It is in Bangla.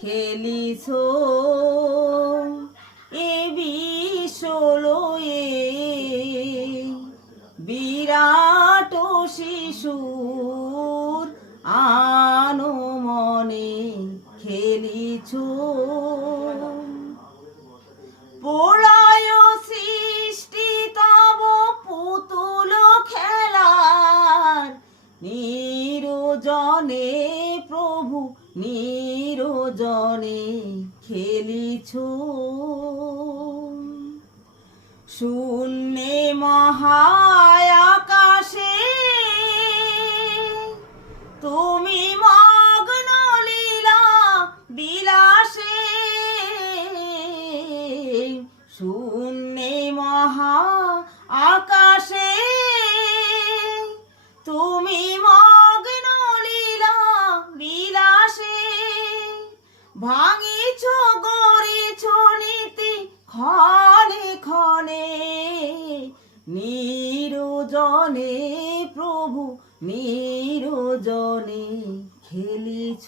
খেলিছ এ বিশ্বলয়ে বিরাট শিশুর আনমনে খেলিছ প্রলয় সৃষ্টি তব পুতুল খেলার নিরজনে প্রভু নিরজনে খেলিছ শূন্যে মহায়াকাশে তুমি মগ্ন লীলা বিলাসে শূন্যে মহা আকাশে তুমি মগ্ন লীলা বিলাসে ভাঙিছ গড়িছ নীতি ক্ষণে ক্ষণে নিরজনে প্রভু নিরজনে খেলিছ।